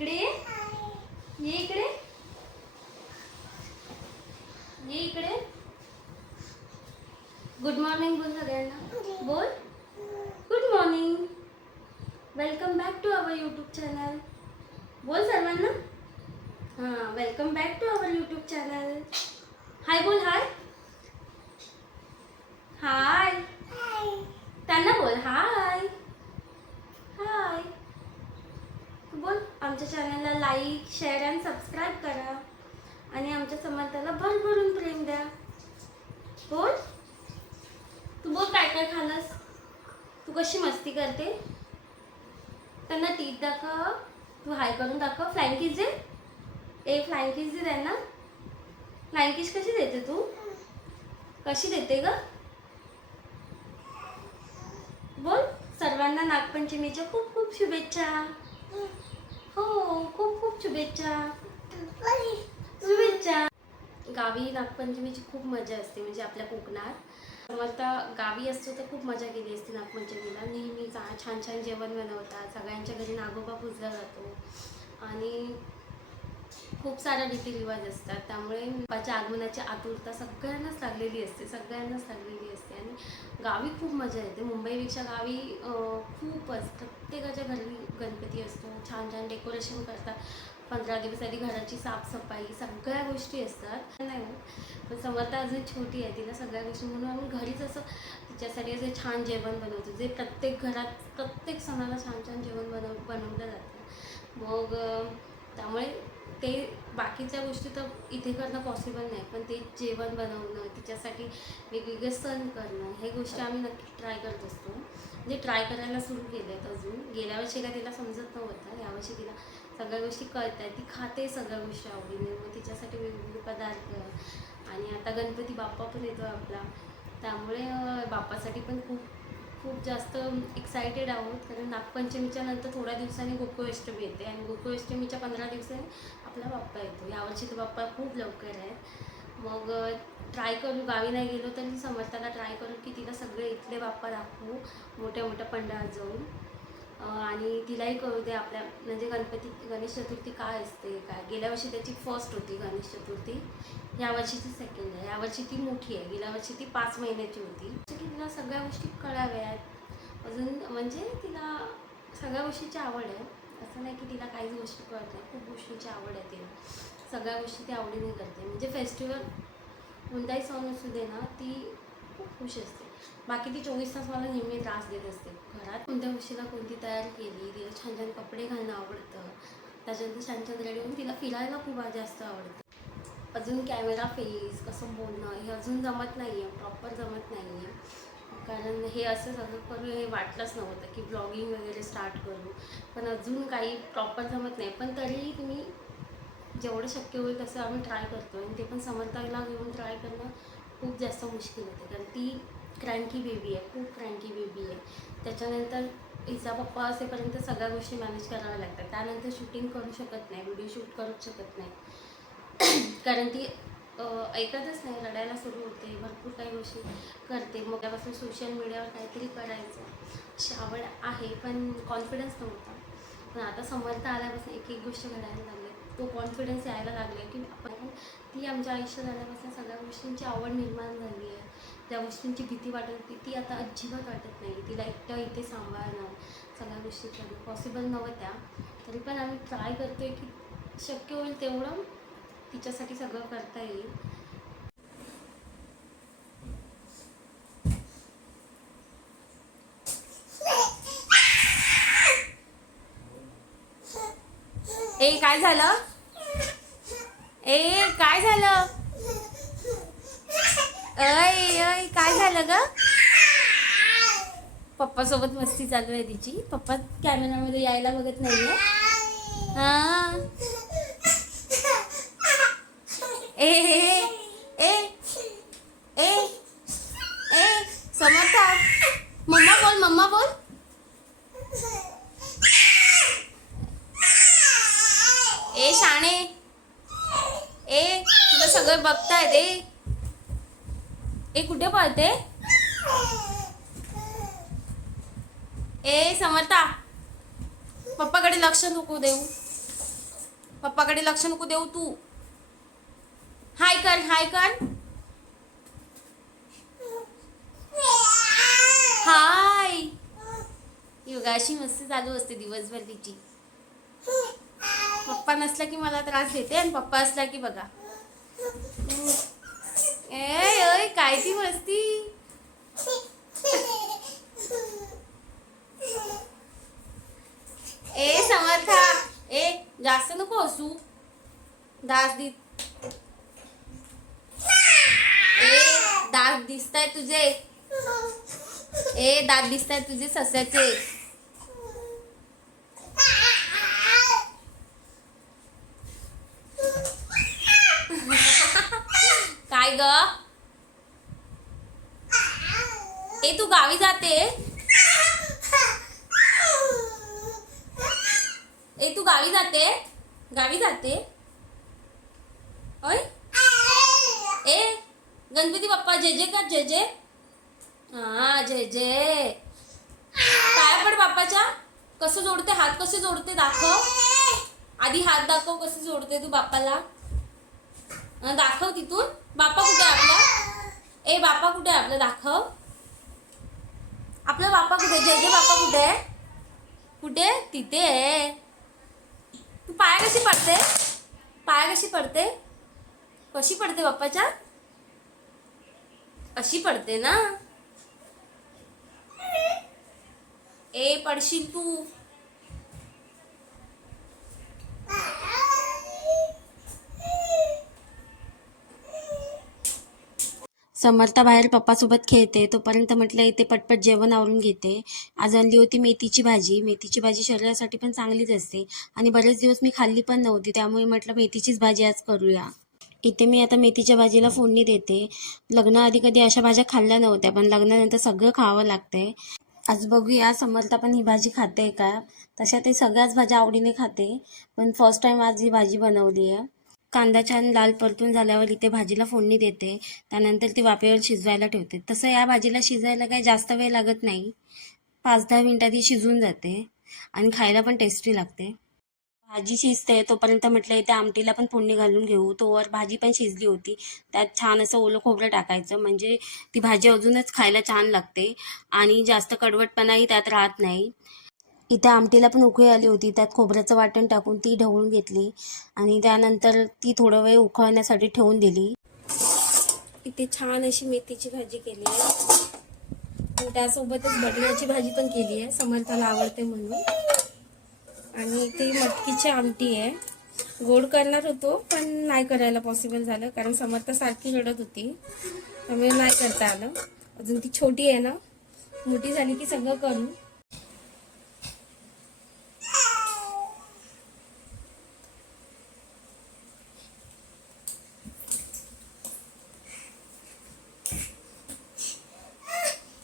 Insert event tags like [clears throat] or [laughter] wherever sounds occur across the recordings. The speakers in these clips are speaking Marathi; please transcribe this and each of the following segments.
इकडे ये. ये इकडे. ये इकडे. गुड मॉर्निंग बोल सगळ्यांना. बोल. Good morning welcome back to our YouTube channel बोल सर्वांना. हां welcome back to our YouTube channel hi बोल हाय हाय त्यांना बोल हाय हाय तू बोल आमच्या चॅनलला लाईक शेअर आणि सबस्क्राईब करा आणि आमच्या समर्थाला भरभरून प्रेम द्या बोल तू बोल काय काय खालस तू कशी मस्ती करते. त्यांना टीप दाखव तू हाय करून दाखव. फ्लँकीज दे ए फ्लँकीज दे त्यांना. फ्लँकीज कशी देते तू? कशी देते ग? बोल. सर्वांना नागपंचमीच्या खूप खूप शुभेच्छा. हो खूप खूप शुभेच्छा. शुभेच्छा. गावी नागपंचमीची खूप मजा असते म्हणजे आपल्या कोकणात. आता गावी असतो तर खूप मजा केली असते नागपंचमीला. नेहमी चा- छान छान जेवण बनवतात. सगळ्यांच्या घरी नागोबा पूजला जातो. आणि खूप साऱ्या रीतिरिवाज असतात. त्यामुळे बाप्पाच्या आगमनाची आतुरता सगळ्यांनाच लागलेली असते सगळ्यांनाच लागलेली असते. आणि गावी खूप मजा येते. मुंबईपेक्षा गावी खूपच प्रत्येकाच्या घरी गणपती असतो. छान छान डेकोरेशन करतात. पंधरा दिवस आधी घराची साफसफाई सगळ्या गोष्टी असतात. नाही पण समर्था अजून छोटी आहे तिला सगळ्या गोष्टी म्हणून आम्ही घरीच असं तिच्यासाठी असं छान जेवण बनवतो जे प्रत्येक घरात प्रत्येक सणाला छान छान जेवण बनव बनवलं जातं. मग त्यामुळे ते बाकीच्या गोष्टी तर इथे करणं पॉसिबल नाही पण ते जेवण बनवणं तिच्यासाठी वेगवेगळे सण करणं हे गोष्टी आम्ही नक्की ट्राय करत असतो. म्हणजे ट्राय करायला सुरू केले आहेत अजून. गेल्या वर्षी का तिला समजत नव्हतं यावर्षी तिला सगळ्या गोष्टी कळत ती खाते सगळ्या गोष्टी आवडीने. मग तिच्यासाठी वेगवेगळे पदार्थ. आणि आता गणपती बाप्पा पण येतो आपला. त्यामुळे बाप्पासाठी पण खूप खूप जास्त एक्सायटेड आहोत. कारण नागपंचमीच्या नंतर थोड्या दिवसांनी गोकुळाष्टमी येते. आणि गोकुळाष्टमीच्या पंधरा दिवसांनी आपला बाप्पा येतो. यावर्षी तर बाप्पा खूप लवकर आहे मग ट्राय करू. गावी नाही गेलो तरी समर्थाला ट्राय करू की तिला सगळे इथले बाप्पा दाखवू. मोठ्या मोठ्या पंडाळात जाऊन. आणि तिलाही कळू दे आपल्या म्हणजे गणपती गणेश चतुर्थी काय असते काय? गेल्या वर्षी त्याची फर्स्ट होती गणेश चतुर्थी. यावर्षीची सेकंड आहे. यावर्षी ती मोठी आहे. गेल्या वर्षी ती पाच महिन्याची होती. की तिला सगळ्या गोष्टी कळाव्यात अजून म्हणजे तिला सगळ्या गोष्टीची आवड आहे. असं नाही की तिला काहीच गोष्टी कळत नाही. खूप गोष्टीची आवड आहे तिला. सगळ्या गोष्टी ती आवडीने करते. म्हणजे फेस्टिवल कोणताही सण असू दे ना ती खूप खुश असते. बाकी ती चोवीस तास मला नेहमी त्रास देत असते. घरात कोणत्या गोष्टीला कोणती तयार केली तिला छान छान कपडे घालणं आवडतं. त्याच्यानंतर छान छान रेडी होऊन तिला फिरायला खूप जास्त आवडतं. अजून कॅमेरा फेस कसं बोलणं हे अजून जमत नाही आहे प्रॉपर जमत नाही आहे कारण हे असं सगळं करू हे वाटलंच नव्हतं की ब्लॉगिंग वगैरे स्टार्ट करू. पण अजून काही प्रॉपर जमत नाही. पण तरीही तुम्ही जेवढं शक्य होईल तसं आम्ही ट्राय करतो आणि ते पण समर्थाला घेऊन ट्राय करणं खूप जास्त मुश्किल होते. कारण ती क्रँकी बेबी आहे खूप क्रँकी बेबी आहे. त्याच्यानंतर हिचा पप्पा असेपर्यंत सगळ्या गोष्टी मॅनेज कराव्या लागतात. त्यानंतर शूटिंग करू शकत नाही व्हिडिओ शूट करूच शकत नाही. [clears throat] कारण ती ऐकतच नाही रडायला सुरू होते भरपूर काही गोष्टी करते. मग त्यापासून सोशल मीडियावर काहीतरी करायचं. अशी आवड आहे पण कॉन्फिडन्स नव्हता. पण आता समर्थ आल्यापासून एक एक गोष्ट घडायला लागली तो कॉन्फिडन्स यायला लागला की आपण ती आमच्या आयुष्यात आल्यापासून सगळ्या गोष्टींची आवड निर्माण झाली आहे. त्या गोष्टींची भीती वाटत होती ती आता अजिबात वाटत नाही. तिला एकटं इथे सांभाळणं सगळ्या गोष्टी करणं पॉसिबल नव्हत्या. तरी पण आम्ही ट्राय करतो आहे की शक्य होईल तेवढं तिच्यासाठी सगळं करता येईल. ए काय झालं? ए काय झालं? अय अय काय झालं ग? पप्पा सोबत मस्ती चालू आहे तिची. पप्पा कॅमेरामध्ये यायला बघत नाहीये. हा. ए ए ए ए समर्था मम्मा बोल मम्मा बोल ए शाणे ए तुला सगळं बघतायत ए कुठे पळते? ए समर्था. पप्पाकडे लक्ष नको देऊ. पप्पाकडे लक्ष नको देऊ तू. हाय कर हाय कर. हाय. योगाशी मस्त चालू असते दिवसभर तिची. पप्पा नसला की मला त्रास देते आणि पप्पा असला की बघा. ए ए काय ती मस्ती? ए समर्था ए जास्त नको हसू. दास दि ए दात दिसताय तुझे. ए दात दिसताय तुझे सस्याचे काय ग ए तू गावी जाते. ए तू गावी जाते? गावी जाते? ओय. ए गणपती बाप्पा जे जे कर जे जे हा जे जे पाया पड बाप्पाच्या. कसं जोडते हात कसे जोडते दाखव. आधी हात दाखव कसे जोडते तू बाप्पाला. दाखव तिथून. बाप्पा कुठे आपला? ए बाप्पा कुठे आहे आपला? दाखव. आपला बाप्पा कुठे? जय जय बाप्पा कुठे? कुठे? तिथे. आहे तू पाय कशी पडते? पाय कशी पडते? कशी पडते बाप्पाच्या? अशी पडते ना? ए पडशील तू. समर्था बाहेर पप्पासोबत खेळते. तोपर्यंत म्हटलं इथे पटपट जेवण आवरून घेते. आज आणली होती मेथीची भाजी. मेथीची भाजी शरीरासाठी पण चांगलीच असते. आणि बरेच दिवस मी खाल्ली पण नव्हती. त्यामुळे म्हटलं मेथीचीच भाजी आज करूया. इथे मी आता मेथीच्या भाजीला फोडणी देते. लग्नाआधी कधी अशा भाज्या खाल्ल्या नव्हत्या पण लग्नानंतर सगळं खावं लागतंय. आज बघूया समर्था पण ही भाजी खाते का? तशा ते सगळ्याच भाज्या आवडीने खाते. पण फर्स्ट टाइम आज ही भाजी बनवली आहे कांदा छान लाल परतून झाल्यावर इथे भाजीला फोडणी देते. त्यानंतर ती वाफेवर शिजवायला ठेवते. तसं या भाजीला शिजायला काही जास्त वेळ लागत नाही. पाच दहा मिनटात ती शिजून जाते आणि खायला पण टेस्टी लागते. भाजी शिजते तोपर्यंत म्हटलं इथे आमटीला पण फोडणी घालून घेऊ. तोवर भाजी पण शिजली होती. त्यात छान असं ओलं खोबरं टाकायचं. म्हणजे ती भाजी अजूनच खायला छान लागते आणि जास्त कडवटपणाही त्यात राहत नाही. इथे आमटीला पण उकळी आली होती. त्यात खोबऱ्याचं वाटण टाकून ती ढवळून घेतली आणि त्यानंतर ती थोडं वेळ उकळण्यासाठी ठेवून दिली. इथे छान अशी मेथीची भाजी केली आहे. त्यासोबतच बटण्याची भाजी पण केली आहे. समर्थाला आवडते म्हणून. आणि इथे मटकीची आमटी आहे. गोड करणार होतो पण नाही करायला पॉसिबल झालं. कारण समर्थ सारखी रडत होती. त्यामुळे नाही करता आलं. अजून ती छोटी आहे ना. मोठी झाली की सगळं करू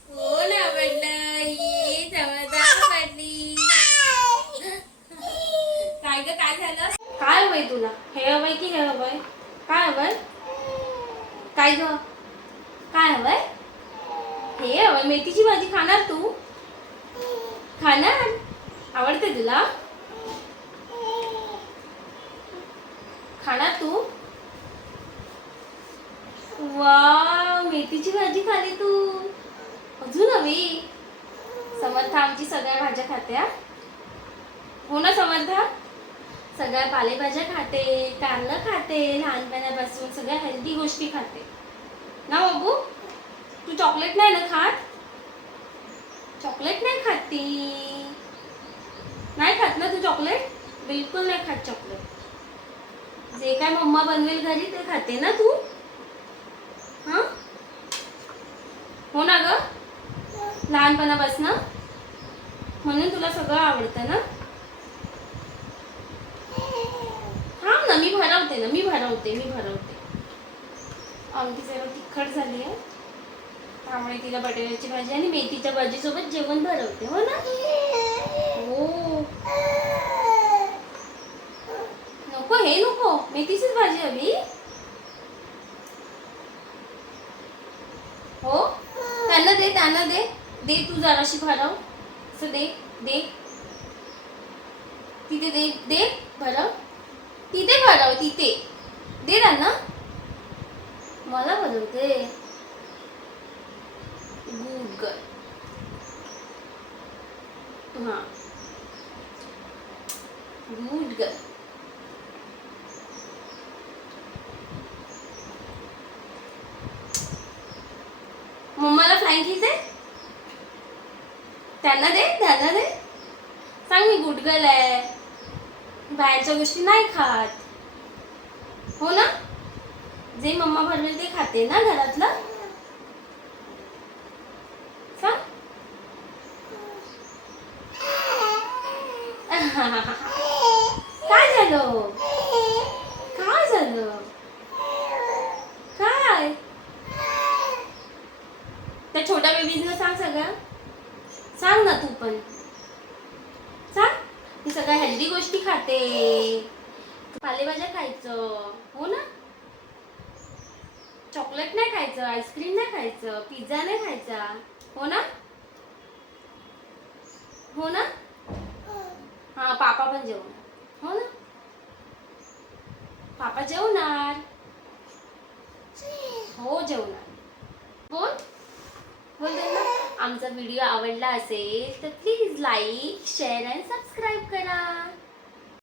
कोण आवडलं ये समजा पडली काय ग काय झालं काय हवंय तुला हे हवंय की हे हवंय काय हवंय काय ग काय हवंय हे हवंय मेथीची भाजी खाणार तू? खाणार? आवडते तुला? खाणार तू? वा मेथीची भाजी खाली तू. अजून हवी. समर्था आमची सगळ्या भाज्या खाते हो? ना समर्था? सगळ्या पालेभाज्या खाते कारलं खाते लहानपणापासून सगळ्या हेल्दी गोष्टी खाते. ना बाबू? तू चॉकलेट नाही ना खात? चॉकलेट नाही खाती नाही खात ना तू चॉकलेट? बिलकुल नाही खात चॉकलेट. जे काय मम्मा बनवेल घरी ते खाते ना तू. हां? हो ना ग? लहानपणापासून? म्हणून तुला सगळं आवडतं ना? हा ना मी भरवते ना मी भरवते मी भरवते. आमटी जरा तिखट झाली आहे. त्यामुळे तिला बटाट्याची भाजी आणि मेथीच्या भाजीसोबत जेवण भरवते हो ना? हो. नको हे नको. मेथीचीच भाजी हवी. हो? त्यांना दे त्यांना दे. दे तू जराशी भरव. असं दे दे. तिथे दे दे भरव. तिथे भराव तिथे. दे त्यांना. मला बनवते गर्ल हां गुड गर्ल मम्माला फ्लँकीज दे. त्यांना दे त्यांना दे. सांग मी गुड गर्ल आहे. बाहेरच्या गोष्टी नाही खात. हो ना? जे मम्मा बनवेल ते खाते ना घरातलं सांग काय झालं काय झालं काय त्या सांग सगळं. सांग ना तू पण. सांग. ती सगळ्या हेल्दी गोष्टी खाते. पालेभाज्या खायचं. हो ना? चॉकलेट नाही खायचं आईस्क्रीम नाही खायचं पिझ्झा नाही खायचा. हो ना? हो ना? हा पापा पण जेवण हो ना पापा जेवणार हो जेवणार बोल बोल दे ना आमचा व्हिडिओ आवडला असेल तर please like share and subscribe करा.